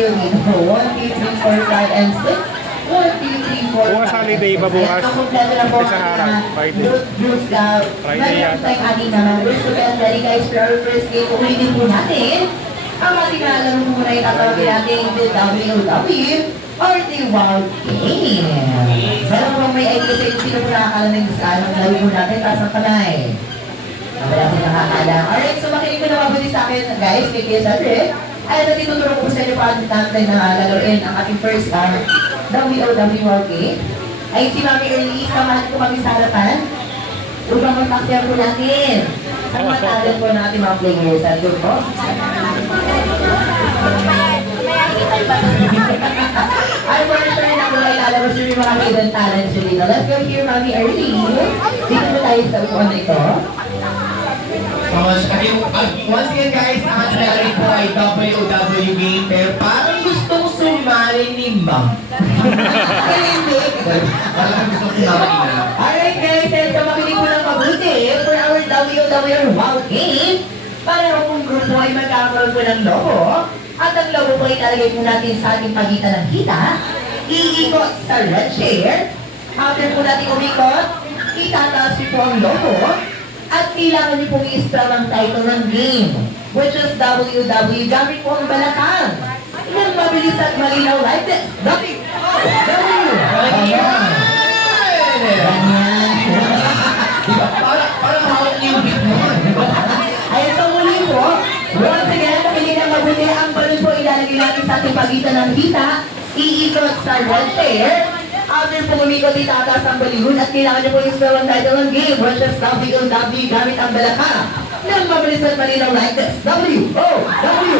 kayo dito. 1, 2, 3, 4, 5, and 6. 1, 2, 3, 4, 5. Bukas holiday ba bukas? Ang kompleto na po Sa harap, Friday. Groups out. Friday yan. Meron tayong ating naman. So get ready guys for our first game. Ulitin po natin. Ang ating nalaro po muna itatawagin natin the WOW or the Wild Game. Pero kung may idea sa inyo, sino po nakakala ng saan ang laro po natin, taas ang kamay. Wala po nakakaalam. Alright, so makinig ko na mabuti sa akin guys, kay Kuya Cedric. Ay, natituturo ko sa inyo paano natin na laruin ang ating first WOW Wild Game. Ay, si Mami Early, samahan po kami sa harapan upang masaksyan po natin ang mga talent po ng ating mga players. Ano po? I'm for sure na kung ay lalabas yung mga hidden talents yun dito. Let's go here, Mami Early. Dito na tayo sa upuan na ito. Once again guys, ang ating po ay WOW game, pero parang gustong sumali ni Ma'am. Hindi. Parang gustong sumali na. Alright guys, and so makinig po ng mabuti for our WOW Wow Game. Para kung grupo ay magkakaroon po ng logo, at ang logo po ay ilalagay po natin sa ating pagitan ng hita, iikot sa red chair. After po natin umikot, itataas po ang logo, at kailangan niyo pong i-spell ang title ng game, which is WOW, gamit po ang balakang. Nang mabilis at malinaw like this. W. Ayan. Ganyan. Diba? Parang hawak niyo yung beat mo. Ayan, so muli po, once again, nakinig ang mabuti, ang balon po ilalagay natin sa ating pagitan ng hita, iikot sa red chair. After po umikot, itataas ang balon at kailangan niyo po i-spell ang title ng game, which is WOW, gamit ang balakang. Nang mabilis at malinaw like this. W-O-W.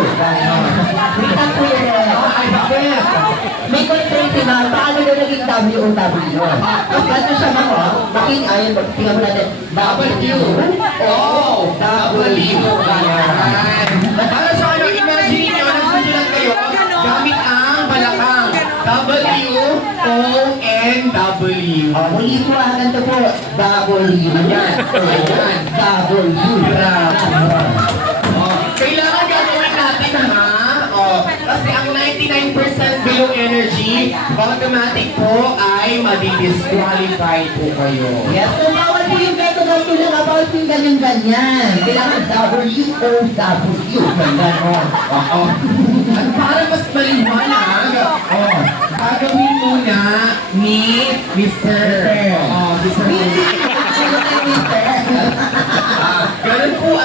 Wait lang po yun. Ay, bakit? May concern si Ma'am, paano daw naging W-O-W? Tapos ganito siya, Ma'am, bakit ayun, tingnan mo natin. W. Oh, W. Ganyan. Para sa kayo, imagine nyo, nagsusulat kayo, gamit ang balakang. W-O-N-W. Muli po, ganito po. W. Ayan. Ayan. W. Kailangan gagawin natin ha. Kasi ang 99% below energy, automatic po ay madi-disqualify po kayo. Yes, so bawal po yung ganito lang, bawal po yung ganyan-ganyan. Kailangan W-O-W. Ganyan, Oo. At para mas maliwanag, gagawin muna ni Mr. Mr. Ganun po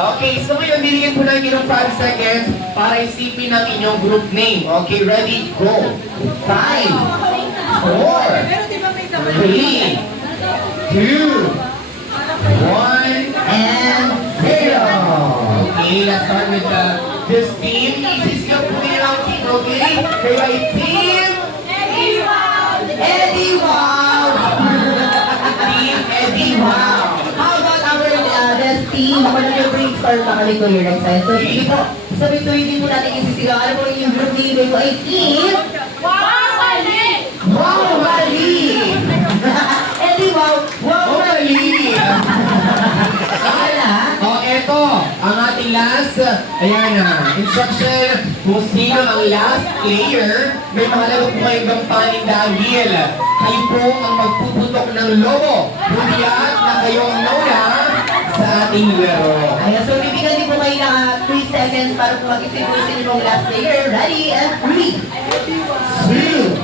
Okay, so ngayon binigyan po namin ng 5 seconds para isipin ang inyong group name. Okay, ready? Go! 5, 4, 3, 2, 1, and 0. Okay, let's start with this team. Easy skill po nila ang team, okay? Kaya team Eddie Wow! Team Eddie Wow. How about our this team? Ako na yung brainstorm pa kami ko yung next time. So, sige po, sabi-sabi din po natin isisigaw. Ano po yung group name ko ay Team Wow Bali! Eddie Wow! Wow Bali! Wala? Eto, ang ating last, ayan instruction kung sino ang last player, may mahalaga po kayong gampanin dahil kayo po ang magpuputok ng lobo. Budiyan na kayo ang nauna sa ating laro. Ayan, so bibigyan din po kayo ng 3 seconds para po mag-isip po sino pong last player. Ready? And 3, 2,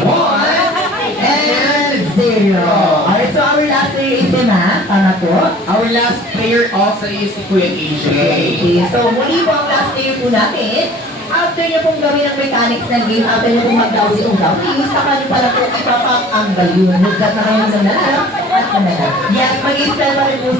1, and 0. Alright, so our last player is Emma. Tama po? Our last player also is si Kuya AJ. Okay, so muli po ang last player po natin. After niyo pong gawin ang mechanics ng game, after niyo pong mag-dawi-dawi, saka niyo pala po ipapap ang balloon. Huggat na kayo sa nalang at nalang. Yes, mag-i-spell pa rin po